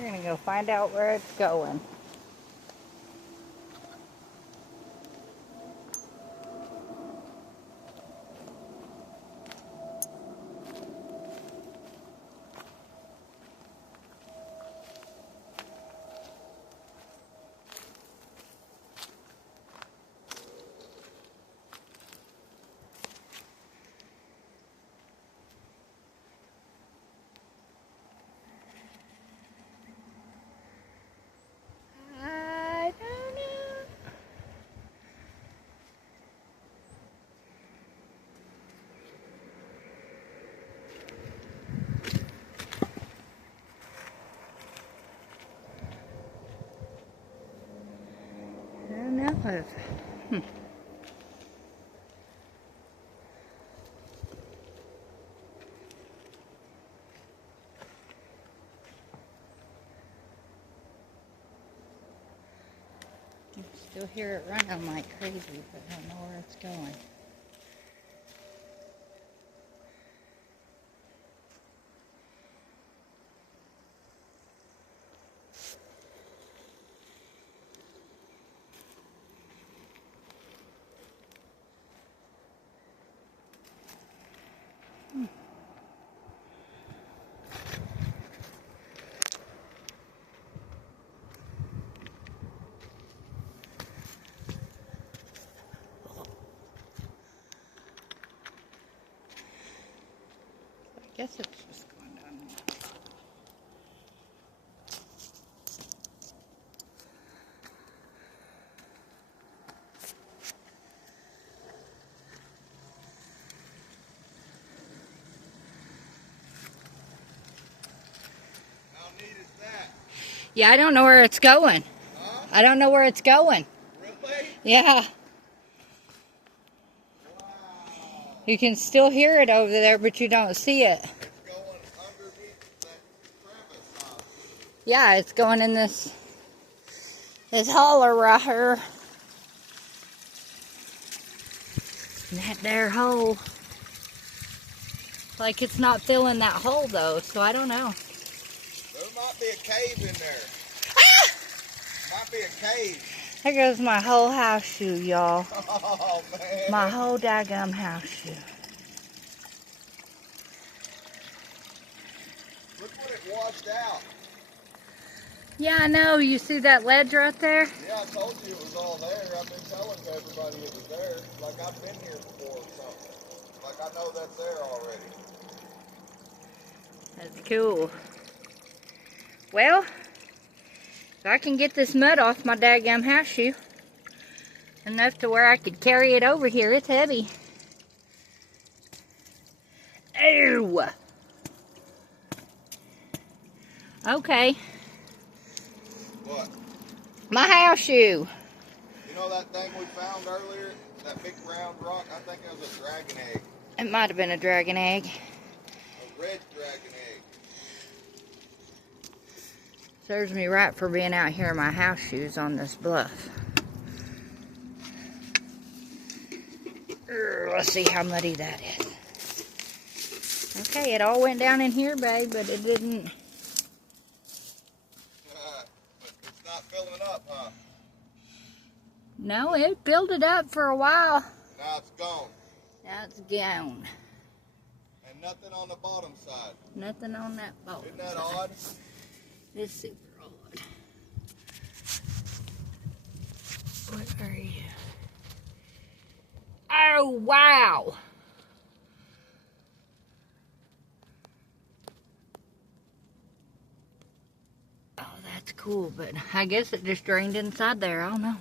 We're gonna go find out where it's going. I don't know. I don't know if. You can still hear it running like crazy, but I don't know where it's going. I guess it's just going down there. How neat is that? Yeah, I don't know where it's going. Huh? I don't know where it's going. Really? Yeah. Wow. You can still hear it over there, but you don't see it. It's going underneath that crevice, huh? Yeah, it's going in this holler right here. That there hole. Like it's not filling that hole though, so I don't know. There might be a cave in there. Ah! Might be a cave. There goes my whole house shoe, y'all. Oh, man. My whole daggum house shoe. Look what it washed out. Yeah, I know. You see that ledge right there? Yeah, I told you it was all there. I've been telling everybody it was there. Like I've been here before or something. Like I know that's there already. That's cool. Well, if I can get this mud off my daggum house shoe enough to where I could carry it over here, it's heavy. Ew! Okay. What? My house shoe. You know that thing we found earlier? That big round rock? I think it was a dragon egg. It might have been a dragon egg. A red dragon egg. Serves me right for being out here in my house shoes on this bluff. Let's see how muddy that is. Okay, it all went down in here, babe, but it didn't. But it's not filling up, huh? No, it filled it up for a while. Now it's gone. Now it's gone. And nothing on the bottom side. Nothing on that bottom. Isn't that odd? It's super odd. What are you? Oh, wow. Oh, that's cool, but I guess it just drained inside there. I don't know.